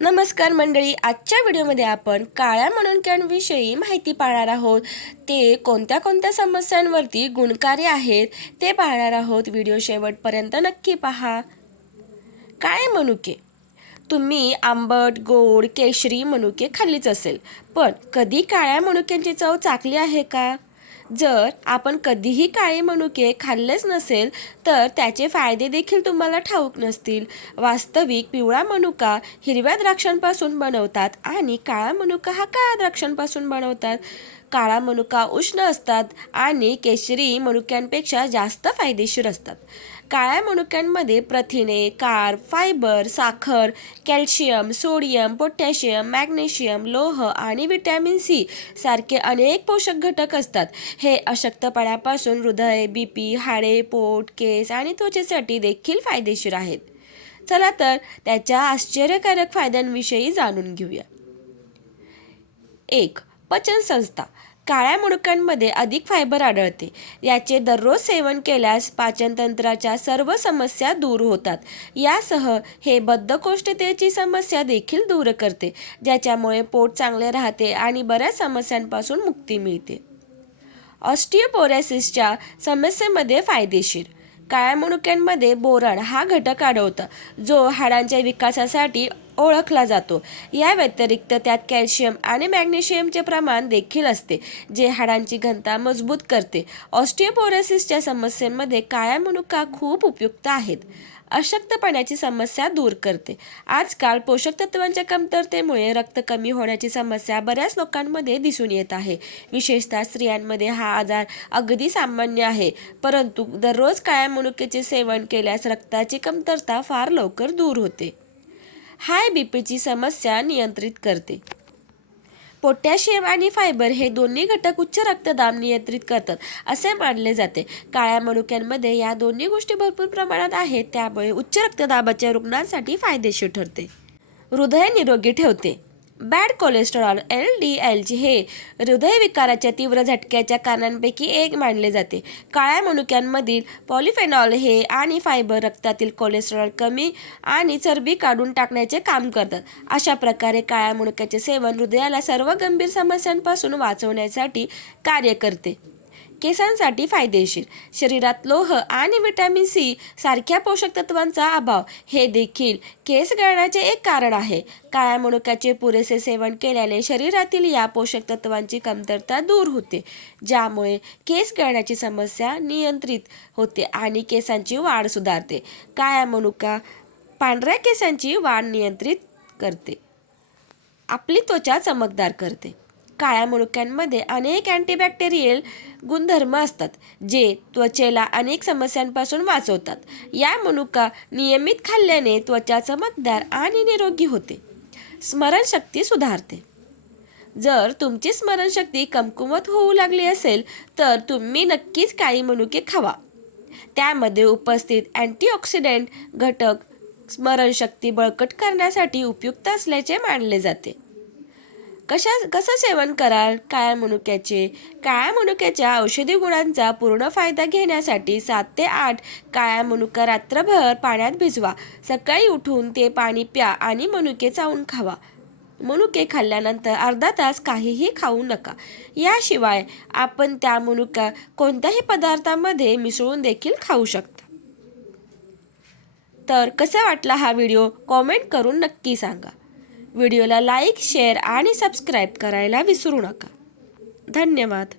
नमस्कार मंडळी, आजच्या व्हिडिओमध्ये आपण काळ्या मनुक्यांविषयी माहिती पाहणार आहोत. ते कोणत्या कोणत्या समस्यांवरती गुणकारी आहेत ते पाहणार आहोत. व्हिडिओ शेवटपर्यंत नक्की पहा. काळे मनुके. तुम्ही आंबट, गोड, केशरी मनुके खाल्लीच असेल, पण कधी काळ्या मनुक्यांची चव चाखली आहे का? जर आपण कधीही काळे मनुके खाल्लेच नसेल तर त्याचे फायदे देखील तुम्हाला ठाऊक नसतील. वास्तविक पिवळा मनुका हिरव्या द्राक्षांपासून बनवतात आणि काळा मनुका हा काळ्या द्राक्षांपासून बनवतात. काळा मनुका उष्ण असतात आणि केशरी मनुक्यांपेक्षा जास्त फायदेशीर असतात. काळ्या मनुक्यांमध्ये प्रथिने, कार्ब, फायबर, साखर, कॅल्शियम, सोडियम, पोटॅशियम, मॅग्नेशियम, लोह आणि व्हिटॅमिन सी सारखे अनेक पोषक घटक असतात. हे अशक्तपणापासून हृदय, बीपी, हाडे, पोट, केस आणि त्वचेसाठी देखील फायदेशीर आहेत. चला तर त्याच्या आश्चर्यकारक फायद्यांविषयी जाणून घेऊया. 1. पचन संस्था. काळ्या मनुक्यांमध्ये अधिक फायबर आढळते. याचे दररोज सेवन केल्यास पाचनतंत्राच्या सर्व समस्या दूर होतात. यासह हे बद्धकोष्ठतेची समस्या देखील दूर करते, ज्याच्यामुळे पोट चांगले राहते आणि बऱ्याच समस्यांपासून मुक्ती मिळते. ऑस्टिओपोरोसिसच्या समस्येमध्ये फायदेशीर. काळ्या मनुक्यांमध्ये बोरॉन हा घटक आढळतो, जो हाडांच्या विकासासाठी ओळखला जातो. या व्यतिरिक्त त्यात कॅल्शियम आणि मॅग्नेशियमचे प्रमाण देखील असते, जे हाडांची घनता मजबूत करते. ऑस्टिओपोरोसिसच्या समस्येमध्ये काळ्या मनुका खूप उपयुक्त आहेत. अशक्तपणाची समस्या दूर करते. आजकाल पोषक तत्वांच्या कमतरतेमुळे रक्त कमी होण्याची समस्या बऱ्याच लोकांमध्ये दिसून येत आहे. विशेषतः स्त्रियांमध्ये हा आजार अगदी सामान्य आहे, परंतु दररोज काळ्या मनुक्याचे सेवन केल्यास रक्ताची कमतरता फार लवकर दूर होते. हाय बीपीची समस्या नियंत्रित करते. पोटॅशियम आणि फायबर हे दोन्ही घटक उच्च रक्तदाब नियंत्रित करतात असे मानले जाते. काळ्या मनुक्यांमध्ये या दोन्ही गोष्टी भरपूर प्रमाणात आहेत, त्यामुळे उच्च रक्तदाबाच्या रुग्णांसाठी फायदेशीर ठरते. हृदय निरोगी ठेवते. बॅड कोलेस्टेरॉल LDL हे हृदयविकाराच्या तीव्र झटक्याच्या कारणांपैकी एक मानले जाते. काळ्या मनुक्यांमधील पॉलिफेनॉल हे आणि फायबर रक्तातील कोलेस्टेरॉल कमी आणि चरबी काढून टाकण्याचे काम करतात. अशा प्रकारे काळ्या मनुक्याचे सेवन हृदयाला सर्व गंभीर समस्यांपासून वाचवण्यासाठी कार्य करते. केसांसाठी फायदेशीर. शरीरात लोह आणि व्हिटॅमिन सी सारख्या पोषक तत्वांचा अभाव हे देखील केस गळण्याचे एक कारण आहे. काळ्या मनुक्याचे पुरेसे सेवन केल्याने शरीरातील या पोषक तत्वांची कमतरता दूर होते, ज्यामुळे केस गळण्याची समस्या नियंत्रित होते आणि केसांची वाढ सुधारते. काळ्या मनुका पांढऱ्या केसांची वाढ नियंत्रित करते. आपली त्वचा चमकदार करते. काळ्या मनुक्यांमध्ये अनेक अँटीबॅक्टेरियल गुणधर्म असतात, जे त्वचेला अनेक समस्यांपासून वाचवतात. या मनुका नियमित खाल्ल्याने त्वचा चमकदार आणि निरोगी होते. स्मरणशक्ती सुधारते. जर तुमची स्मरणशक्ती कमकुवत होऊ लागली असेल तर तुम्ही नक्कीच काळी मनुके खावा. त्यामध्ये उपस्थित अँटीऑक्सिडंट घटक स्मरणशक्ती बळकट करण्यासाठी उपयुक्त असल्याचे मानले जाते. कसं सेवन कराल काळ्या मनुक्याचे? काळ्या मनुक्याच्या औषधी गुणांचा पूर्ण फायदा घेण्यासाठी 7 ते 8 काळ्या मनुका रात्रभर पाण्यात भिजवा. सकाळी उठून ते पाणी प्या आणि मनुके चावून खावा. मनुके खाल्ल्यानंतर अर्धा तास काहीही खाऊ नका. याशिवाय आपण त्या मनुका कोणत्याही पदार्थामध्ये मिसळून देखील खाऊ शकता. तर कसा वाटला हा व्हिडिओ कॉमेंट करून नक्की सांगा. व्हिडिओला लाईक, शेअर आणि सबस्क्राईब करायला विसरू नका. धन्यवाद.